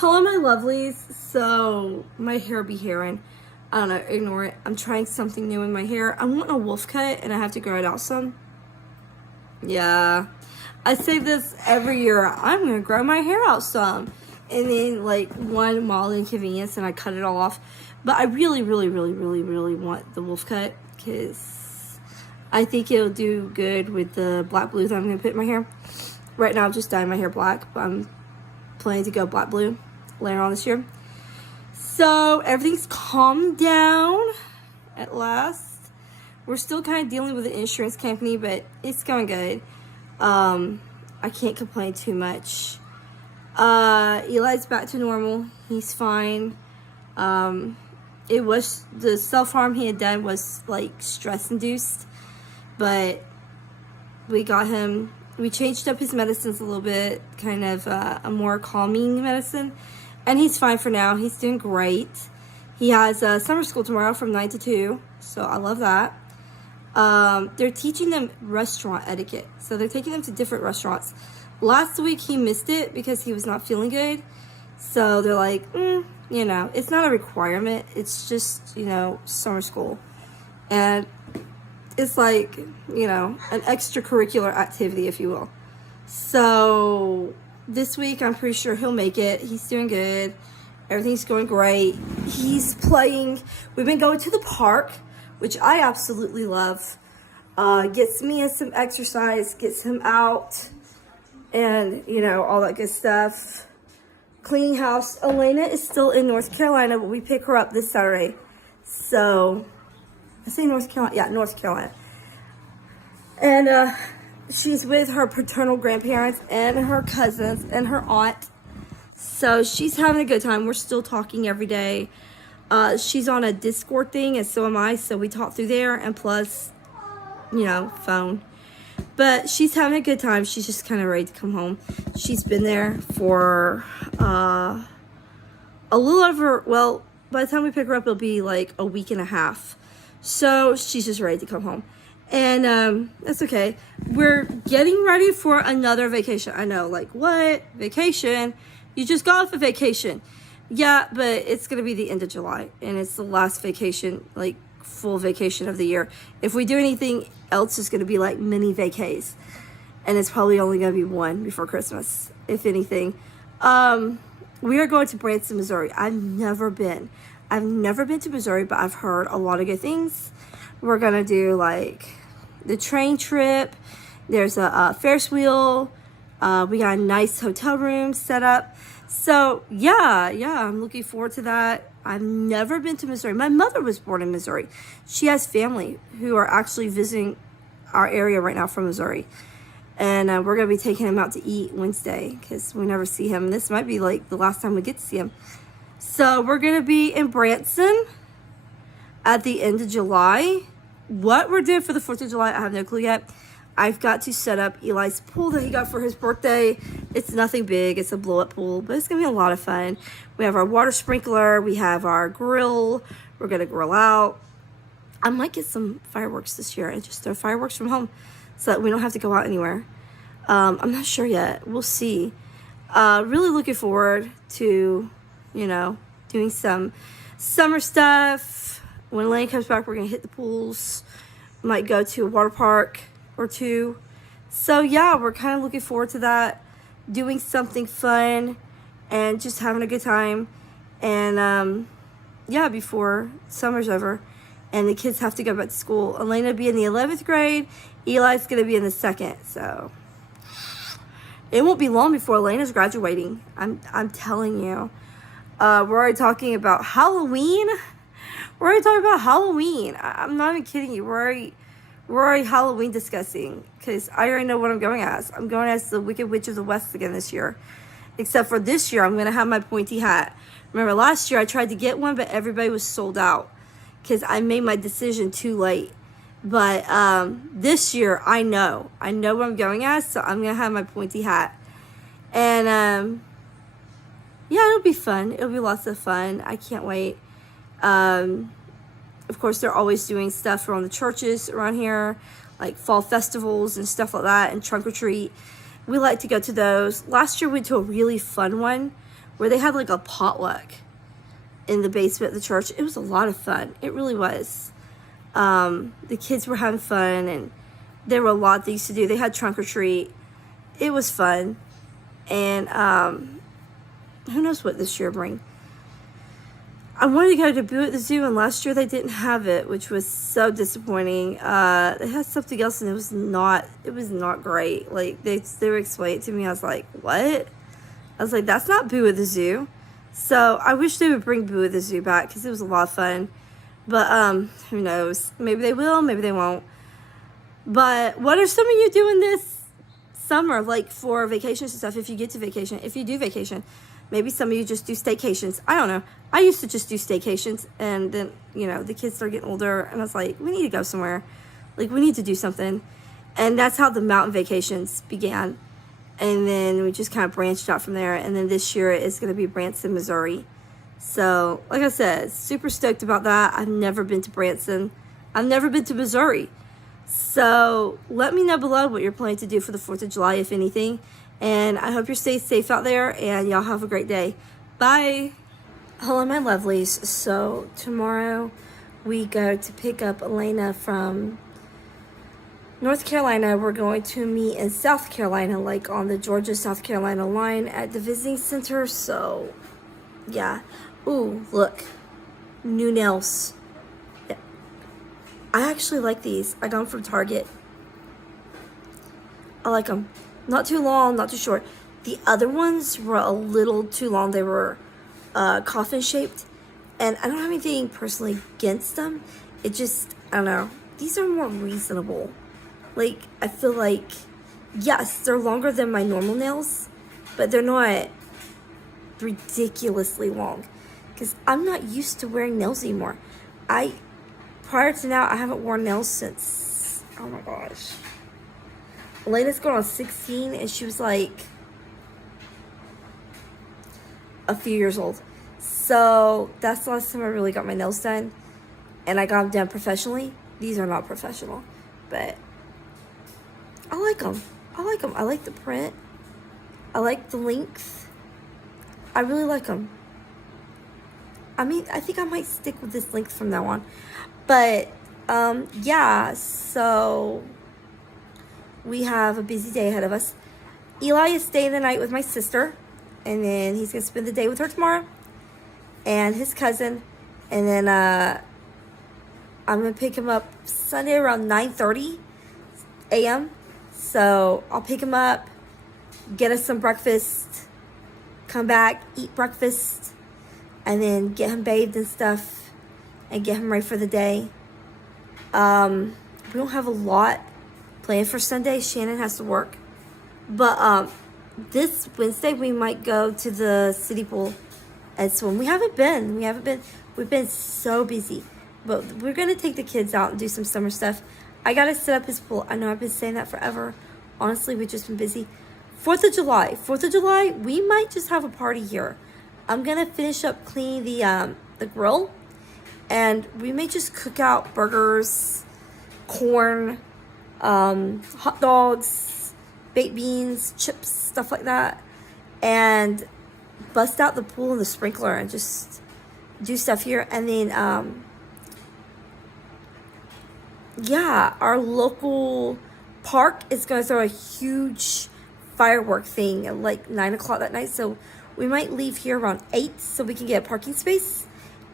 Hello, my lovelies. So, my hair be hairing. I don't know, ignore it. I'm trying something new in my hair. I want a wolf cut, and I have to grow it out some. Yeah. I say this every year. I'm going to grow my hair out some. And then, like, one mild inconvenience, and I cut it all off. But I really want the wolf cut, because I think it'll do good with the black blue that I'm going to put in my hair. Right now, I'm just dyeing my hair black, but I'm planning to go black blue later on this year. So everything's calmed down at last. We're still kind of dealing with the insurance company, but it's going good. I can't complain too much. Eli's back to normal. He's fine. It was the self-harm he had done was like stress induced, but we got him. We changed up his medicines a little bit, kind of a more calming medicine. And he's fine for now. He's doing great. He has summer school tomorrow from 9 to 2, so I love that. They're teaching them restaurant etiquette. So they're taking them to different restaurants. Last week he missed it because he was not feeling good. So they're like, it's not a requirement. It's just, summer school. And it's like, an extracurricular activity, if you will. So this week, I'm pretty sure he'll make it. He's doing good. Everything's going great. He's playing. We've been going to the park, which I absolutely love. Gets me in some exercise, gets him out, and, all that good stuff. Cleaning house. Elena is still in North Carolina, but we pick her up this Saturday. So I say North Carolina. Yeah, North Carolina. And she's with her paternal grandparents and her cousins and her aunt. So she's having a good time. We're still talking every day. She's on a Discord thing, and so am I. So we talk through there, and plus, phone. But she's having a good time. She's just kind of ready to come home. She's been there for a little over, well, by the time we pick her up, it'll be like a week and a half. So she's just ready to come home. And that's okay. We're getting ready for another vacation. I know, like, what? Vacation? You just got off a vacation. Yeah, but it's going to be the end of July. And it's the last vacation, like, full vacation of the year. If we do anything else, it's going to be, like, mini vacays. And it's probably only going to be one before Christmas, if anything. We are going to Branson, Missouri. I've never been to Missouri, but I've heard a lot of good things. We're going to do, like, the train trip. There's a Ferris wheel. We got a nice hotel room set up. So, yeah, I'm looking forward to that. I've never been to Missouri. My mother was born in Missouri. She has family who are actually visiting our area right now from Missouri. And we're going to be taking him out to eat Wednesday because we never see him. This might be, like, the last time we get to see him. So we're going to be in Branson at the end of July. What we're doing for the 4th of July, I have no clue yet. I've got to set up Eli's pool that he got for his birthday. It's nothing big. It's a blow-up pool, but it's going to be a lot of fun. We have our water sprinkler. We have our grill. We're going to grill out. I might get some fireworks this year and just throw fireworks from home so that we don't have to go out anywhere. I'm not sure yet. We'll see. Really looking forward to doing some summer stuff. When Elaine comes back, we're going to hit the pools. Might go to a water park or two. So, yeah, we're kind of looking forward to that. Doing something fun and just having a good time. And, before summer's over and the kids have to go back to school. Elena will be in the 11th grade. Eli's going to be in the 2nd. So, it won't be long before Elena's graduating. I'm telling you. We're already talking about Halloween. I'm not even kidding you. We're already Halloween discussing because I already know what I'm going as. I'm going as the Wicked Witch of the West again this year. Except for this year, I'm going to have my pointy hat. Remember, last year I tried to get one, but everybody was sold out because I made my decision too late. But this year, I know what I'm going as, so I'm going to have my pointy hat. And, it'll be fun. It'll be lots of fun. I can't wait. Of course, they're always doing stuff around the churches around here, like fall festivals and stuff like that, and trunk or treat. We like to go to those. Last year, we went to a really fun one where they had like a potluck in the basement of the church. It was a lot of fun. It really was. The kids were having fun, and there were a lot they used to do. They had trunk or treat. It was fun. And who knows what this year bring. I wanted to go to Boo at the Zoo, and last year they didn't have it, which was so disappointing. They had something else, and it was not great. Like, they were explaining it to me. I was like, what? I was like, that's not Boo at the Zoo. So I wish they would bring Boo at the Zoo back, because it was a lot of fun. But who knows? Maybe they will, maybe they won't. But what are some of you doing this summer, like for vacations and stuff? If you get to vacation, if you do vacation, maybe some of you just do staycations. I don't know. I used to just do staycations, and then, you know, the kids started getting older, and I was like, we need to go somewhere. Like, we need to do something. And that's how the mountain vacations began. And then we just kind of branched out from there. And then this year it's going to be Branson, Missouri. So, like I said, super stoked about that. I've never been to Branson. I've never been to Missouri. So, let me know below what you're planning to do for the 4th of July, if anything. And I hope you're staying safe out there, and y'all have a great day. Bye! Hello, my lovelies. So, tomorrow we go to pick up Elena from North Carolina. We're going to meet in South Carolina, like on the Georgia-South Carolina line at the visiting center. So, yeah. Ooh, look. New nails. Yeah. I actually like these. I got them from Target. I like them. Not too long, not too short. The other ones were a little too long. They were coffin shaped. And I don't have anything personally against them. It just, I don't know. These are more reasonable. Like, I feel like, yes, they're longer than my normal nails, but they're not ridiculously long. Because I'm not used to wearing nails anymore. Prior to now, I haven't worn nails since, oh my gosh. Elena's going on 16, and she was like a few years old. So that's the last time I really got my nails done. And I got them done professionally. These are not professional, but I like them. I like them. I like the print. I like the length. I really like them. I mean, I think I might stick with this length from now on. But, yeah, so we have a busy day ahead of us. Eli is staying the night with my sister, and then he's going to spend the day with her tomorrow, and his cousin, and then I'm going to pick him up Sunday around 9:30 a.m., so I'll pick him up, get us some breakfast, come back, eat breakfast, and then get him bathed and stuff, and get him ready for the day. We don't have a lot planned for Sunday. Shannon has to work. But this Wednesday we might go to the city pool and swim. We haven't been. We've been so busy. But we're going to take the kids out and do some summer stuff. I got to set up his pool. I know I've been saying that forever. Honestly, we've just been busy. 4th of July, we might just have a party here. I'm going to finish up cleaning the grill. And we may just cook out burgers, corn, hot dogs, baked beans, chips, stuff like that. And bust out the pool and the sprinkler and just do stuff here. And then, yeah, our local park is going to throw a huge firework thing at like 9 o'clock that night. So we might leave here around 8 so we can get a parking space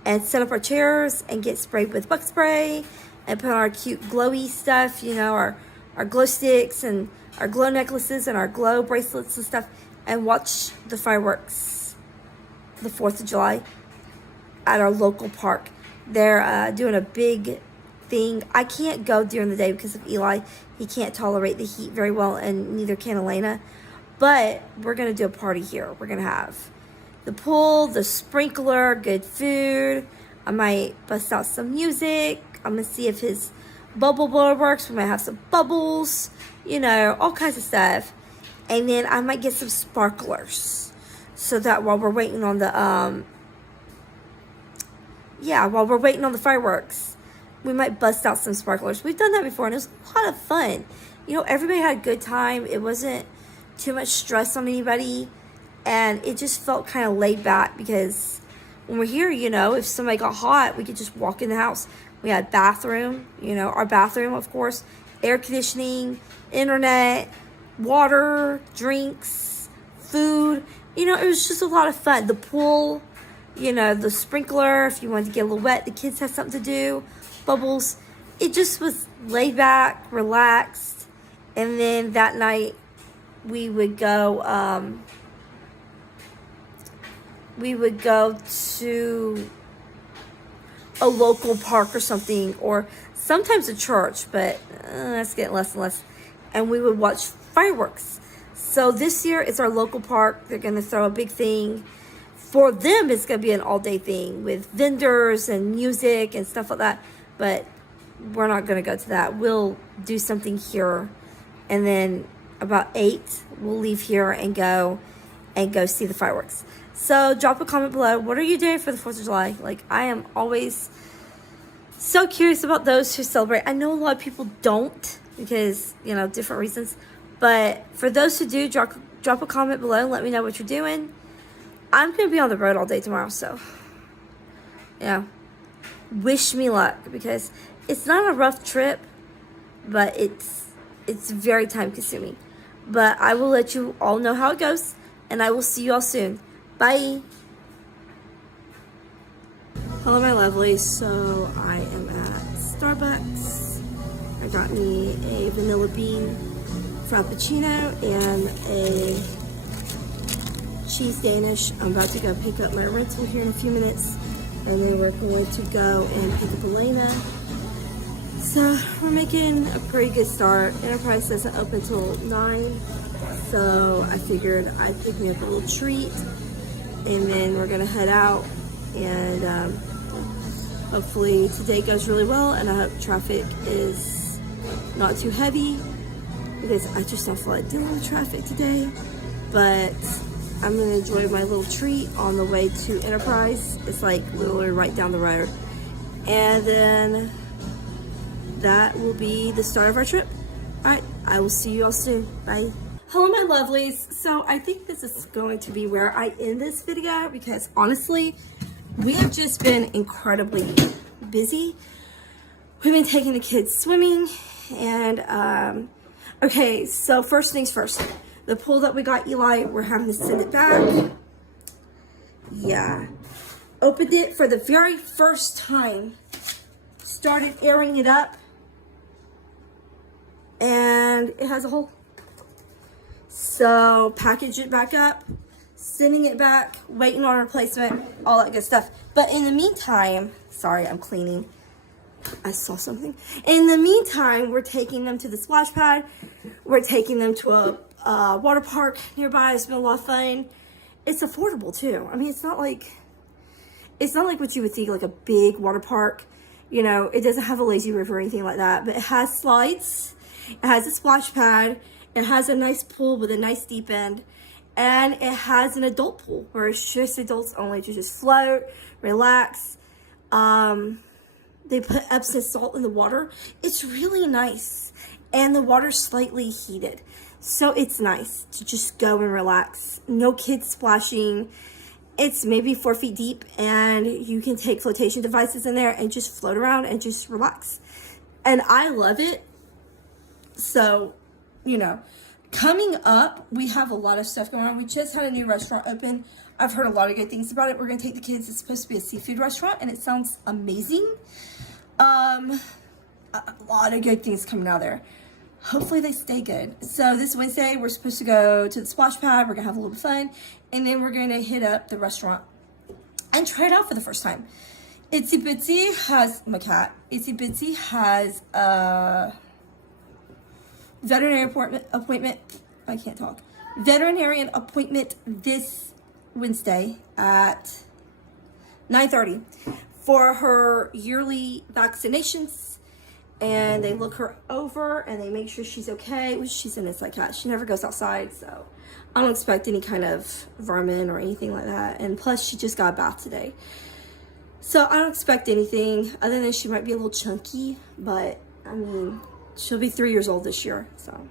and set up our chairs and get sprayed with bug spray and put on our cute glowy stuff, you know, our glow sticks and our glow necklaces and our glow bracelets and stuff, and watch the fireworks the 4th of July at our local park. They're doing a big thing. I can't go during the day because of Eli. He can't tolerate the heat very well, and neither can Elena. But we're going to do a party here. We're going to have the pool, the sprinkler, good food. I might bust out some music. I'm going to see if his bubble blower works. We might have some bubbles, you know, all kinds of stuff. And then I might get some sparklers so that while we're waiting on the, while we're waiting on the fireworks, we might bust out some sparklers. We've done that before, and it was a lot of fun. You know, everybody had a good time. It wasn't too much stress on anybody. And it just felt kind of laid back because when we're here, you know, if somebody got hot, we could just walk in the house. We had bathroom, you know, our bathroom, of course, air conditioning, internet, water, drinks, food. You know, it was just a lot of fun. The pool, you know, the sprinkler, if you wanted to get a little wet, the kids had something to do, bubbles. It just was laid back, relaxed. And then that night we would go to a local park or something, or sometimes a church, but that's getting less and less. And we would watch fireworks. So this year it's our local park. They're going to throw a big thing. For them, it's going to be an all-day thing with vendors and music and stuff like that. But we're not going to go to that. We'll do something here. And then about 8, we'll leave here and go see the fireworks. So drop a comment below. What are you doing for the 4th of July? Like, I am always so curious about those who celebrate. I know a lot of people don't because, you know, different reasons. But for those who do, drop a comment below and let me know what you're doing. I'm going to be on the road all day tomorrow, so, yeah. Wish me luck because it's not a rough trip, but it's very time consuming. But I will let you all know how it goes, and I will see you all soon. Bye. Hello, my lovelies. So I am at Starbucks. I got me a vanilla bean frappuccino and a cheese Danish. I'm about to go pick up my rental here in a few minutes, and then we're going to go and pick up Elena. So we're making a pretty good start. Enterprise doesn't open till 9, so I figured I'd pick me up a little treat, and then we're gonna head out, and hopefully today goes really well, and I hope traffic is not too heavy because I just don't feel like dealing with traffic today. But I'm gonna enjoy my little treat on the way to Enterprise. It's like literally right down the road, and then that will be the start of our trip. All right, I will see you all soon. Bye. Hello, my lovelies. So I think this is going to be where I end this video because honestly, we have just been incredibly busy. We've been taking the kids swimming, and okay, so first things first. The pool that we got Eli, we're having to send it back. Yeah. Opened it for the very first time. Started airing it up. And it has a hole. So, package it back up. Sending it back. Waiting on replacement. All that good stuff. But in the meantime, sorry, I'm cleaning. I saw something. In the meantime, we're taking them to the splash pad. We're taking them to a water park nearby. It's been a lot of fun. It's affordable too. I mean, it's not like what you would think, like a big water park. You know, it doesn't have a lazy river or anything like that, but it has slides. It has a splash pad. It has a nice pool with a nice deep end, and it has an adult pool where it's just adults only to just float, relax. They put Epsom salt in the water. It's really nice, and the water's slightly heated. So it's nice to just go and relax. No kids splashing. It's maybe 4 feet deep, and you can take flotation devices in there and just float around and just relax. And I love it. So, you know, coming up, we have a lot of stuff going on. We just had a new restaurant open. I've heard a lot of good things about it. We're going to take the kids. It's supposed to be a seafood restaurant, and it sounds amazing. A lot of good things coming out there. Hopefully they stay good. So this Wednesday, we're supposed to go to the splash pad. We're going to have a little fun. And then we're going to hit up the restaurant and try it out for the first time. Itsy Bitsy has, my cat, Itsy Bitsy has a veterinarian appointment. I can't talk. Veterinarian appointment this Wednesday at 9:30 for her yearly vaccinations. And they look her over and they make sure she's okay. She's an inside cat. She never goes outside, so I don't expect any kind of vermin or anything like that. And plus, she just got a bath today. So I don't expect anything other than she might be a little chunky. But, I mean, she'll be 3 years old this year. So,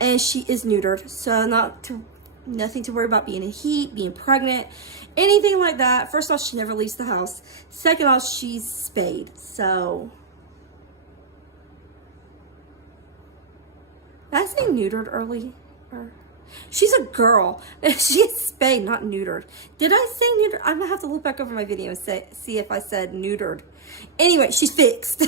and she is neutered. So not to Nothing to worry about being in heat, being pregnant, anything like that. First off, she never leaves the house. Second off, she's spayed. So, did I say neutered early? She's a girl. She's spayed, not neutered. Did I say neutered? I'm gonna have to look back over my video and see if I said neutered. Anyway, she's fixed.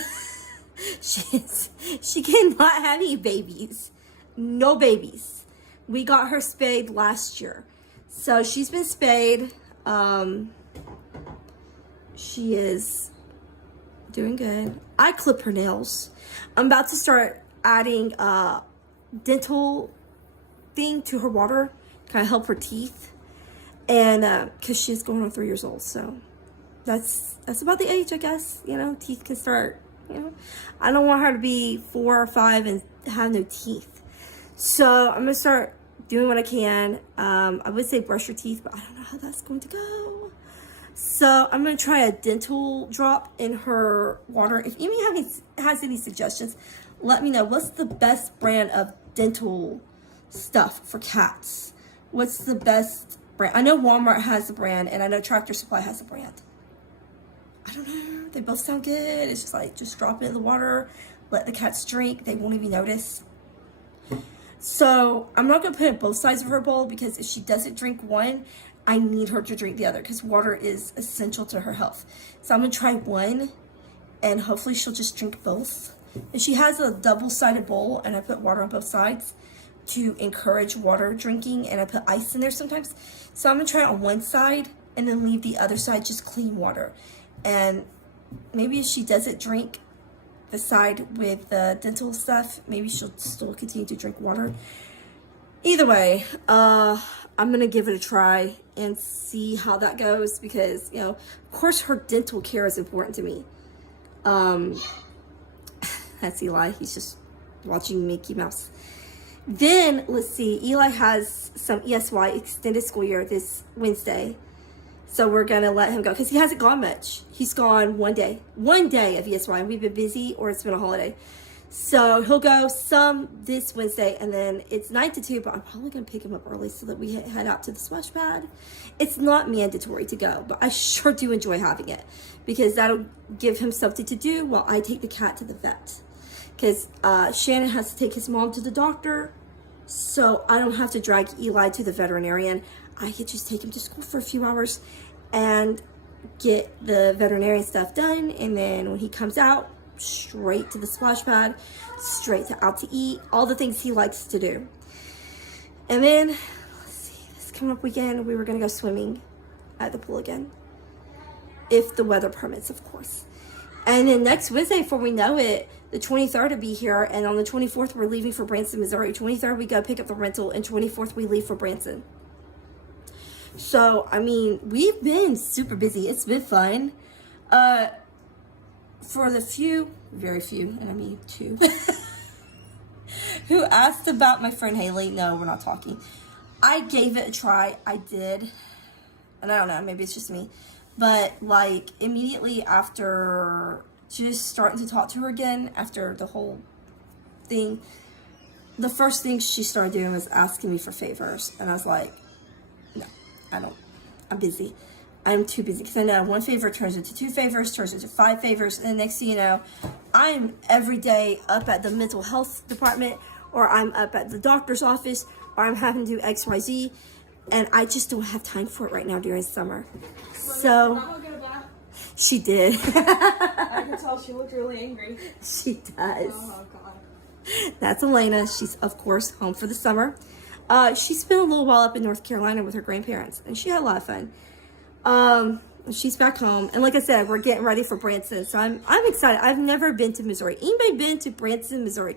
She cannot have any babies. No babies. We got her spayed last year. So she's been spayed. She is doing good. I clip her nails. I'm about to start adding dental thing to her water, kind of help her teeth, and because she's going on 3 years old, so that's about the age, I guess. You know, teeth can start. You know, I don't want her to be 4 or 5 and have no teeth, so I'm gonna start doing what I can. I would say brush your teeth, but I don't know how that's going to go. So I'm gonna try a dental drop in her water. If anyone has any suggestions, let me know. What's the best brand of dental stuff for cats? What's the best brand? I know Walmart has a brand, and I know Tractor Supply has a brand. I don't know. They both sound good. It's just like, just drop it in the water, let the cats drink. They won't even notice. So I'm not going to put it in both sides of her bowl, because if she doesn't drink one, I need her to drink the other, because water is essential to her health. So I'm going to try one, and hopefully she'll just drink both. And she has a double-sided bowl, and I put water on both sides to encourage water drinking, and I put ice in there sometimes. So I'm gonna try it on one side and then leave the other side just clean water. And maybe if she doesn't drink the side with the dental stuff, maybe she'll still continue to drink water. Either way, I'm gonna give it a try and see how that goes, because, you know, of course her dental care is important to me. That's Eli. He's just watching Mickey Mouse. Then, let's see, Eli has some ESY, extended school year, this Wednesday. So we're going to let him go, because he hasn't gone much. He's gone one day of ESY, and we've been busy, or it's been a holiday. So he'll go some this Wednesday, and then it's 9 to 2, but I'm probably going to pick him up early so that we head out to the splash pad. It's not mandatory to go, but I sure do enjoy having it, because that'll give him something to do while I take the cat to the vet. Because Shannon has to take his mom to the doctor, so I don't have to drag Eli to the veterinarian. I could just take him to school for a few hours and get the veterinarian stuff done, and then when he comes out, straight to the splash pad, straight to out to eat, all the things he likes to do. And then, let's see, this coming up weekend, we were going to go swimming at the pool again. If the weather permits, of course. And then next Wednesday, before we know it, the 23rd will be here, and on the 24th, we're leaving for Branson, Missouri. 23rd, we go pick up the rental, and 24th, we leave for Branson. So, I mean, we've been super busy. It's been fun. For the few, very few, and I mean two, who asked about my friend Haley, no, we're not talking. I gave it a try. I did. And I don't know, maybe it's just me. But, like, immediately after just starting to talk to her again, after the whole thing, the first thing she started doing was asking me for favors. And I was like, no, I don't. I'm busy. I'm too busy. Because I know one favor turns into 2 favors, turns into 5 favors. And the next thing you know, I'm every day up at the mental health department, or I'm up at the doctor's office, or I'm having to do X, Y, Z. And I just don't have time for it right now during summer. So, she did. I can tell she looked really angry. She does. Oh, God. That's Elena. She's, of course, home for the summer. She spent a little while up in North Carolina with her grandparents, and she had a lot of fun. She's back home, and like I said, we're getting ready for Branson, so I'm excited. I've never been to Missouri. Anybody been to Branson, Missouri?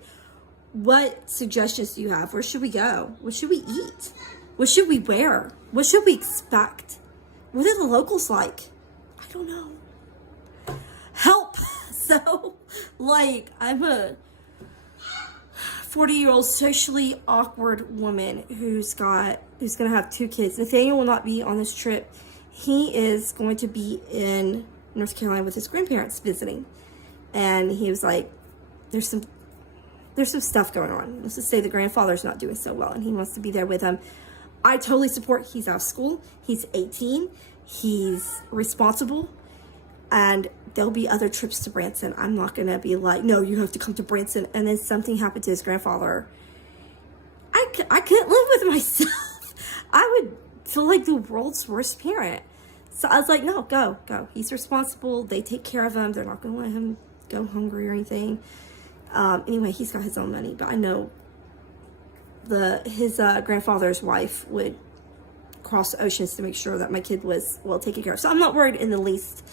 What suggestions do you have? Where should we go? What should we eat? What should we wear? What should we expect? What are the locals like? I don't know. Help! So, like, I'm a 40-year-old socially awkward woman who's gonna have 2 kids. Nathaniel will not be on this trip. He is going to be in North Carolina with his grandparents visiting. And he was like, there's some stuff going on. Let's just say the grandfather's not doing so well, and he wants to be there with him. I totally support. He's out of school. He's 18. He's responsible. And there'll be other trips to Branson. I'm not going to be like, no, you have to come to Branson. And then something happened to his grandfather. I couldn't live with myself. I would feel like the world's worst parent. So I was like, no, go. He's responsible. They take care of him. They're not going to let him go hungry or anything. Anyway, he's got his own money. But I know his grandfather's wife would cross the oceans to make sure that my kid was well taken care of. So I'm not worried in the least.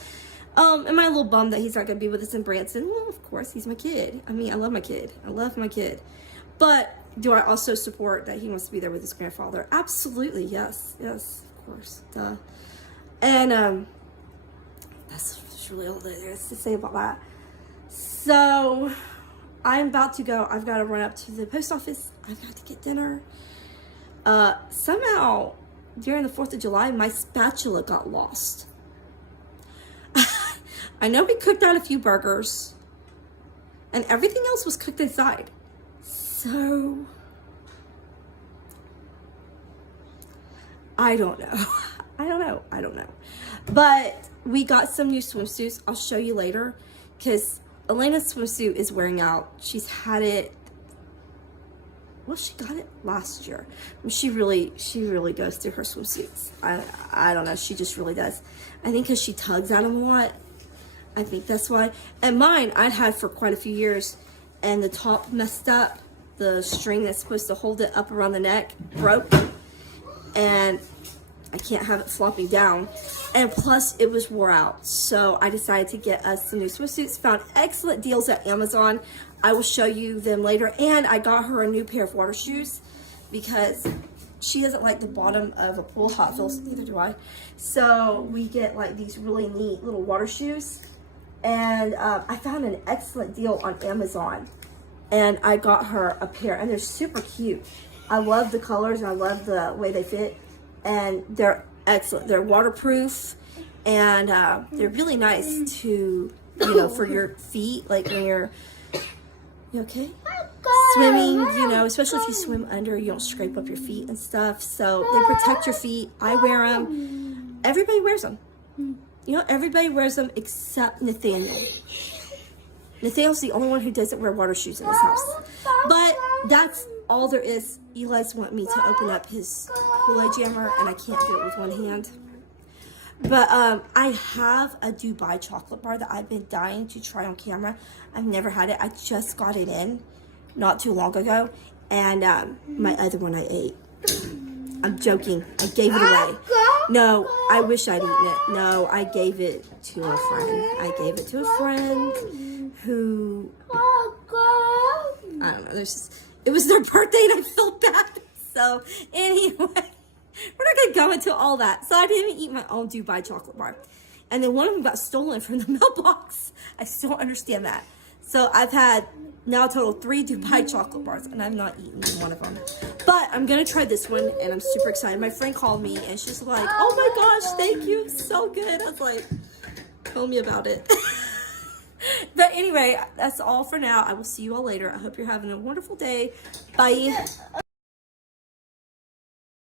Am I a little bummed that he's not going to be with us in Branson? Well, of course, he's my kid. I mean, I love my kid. But do I also support that he wants to be there with his grandfather? Absolutely, yes, of course, duh. And that's really all there is to say about that. So I'm about to go. I've got to run up to the post office. I've got to get dinner. Somehow during the 4th of July, my spatula got lost. I know we cooked out a few burgers and everything else was cooked inside. So I don't know. But we got some new swimsuits. I'll show you later because Elena's swimsuit is wearing out. She's had it. Well, she got it last year. She really goes through her swimsuits. I don't know. She just really does. I think because she tugs at them a lot. I think that's why. And mine I'd had for quite a few years, and the top messed up. The string that's supposed to hold it up around the neck broke, and I can't have it flopping down. And plus, it was wore out. So I decided to get us some new swimsuits. Found excellent deals at Amazon. I will show you them later. And I got her a new pair of water shoes because she doesn't like the bottom of a pool. Hot Feels, neither do I. So we get like these really neat little water shoes. And I found an excellent deal on Amazon. And I got her a pair, and they're super cute. I love the colors, and I love the way they fit, and they're excellent. They're waterproof, and they're really nice to, for your feet, like when you okay? Swimming, especially if you swim under, you don't scrape up your feet and stuff. So they protect your feet. I wear them. Everybody wears them. Everybody wears them except Nathaniel. Nathaniel's the only one who doesn't wear water shoes in his house. But that's all there is. Eli's want me to open up his Kool-Aid jammer, and I can't do it with one hand. But I have a Dubai chocolate bar that I've been dying to try on camera. I've never had it. I just got it in not too long ago. And my other one I ate. I'm joking. I gave it away. No, I wish I'd eaten it. No, I gave it to a friend. Who, I don't know, it was their birthday and I felt bad. So anyway, we're not going to go into all that. So I didn't even eat my own Dubai chocolate bar. And then one of them got stolen from the mailbox. I still don't understand that. So I've had now a total of 3 Dubai chocolate bars, and I've not eaten one of them. But I'm going to try this one, and I'm super excited. My friend called me, and she's like, oh my gosh, thank you, so good. I was like, tell me about it. But anyway, that's all for now. I will see you all later. I hope you're having a wonderful day. Bye.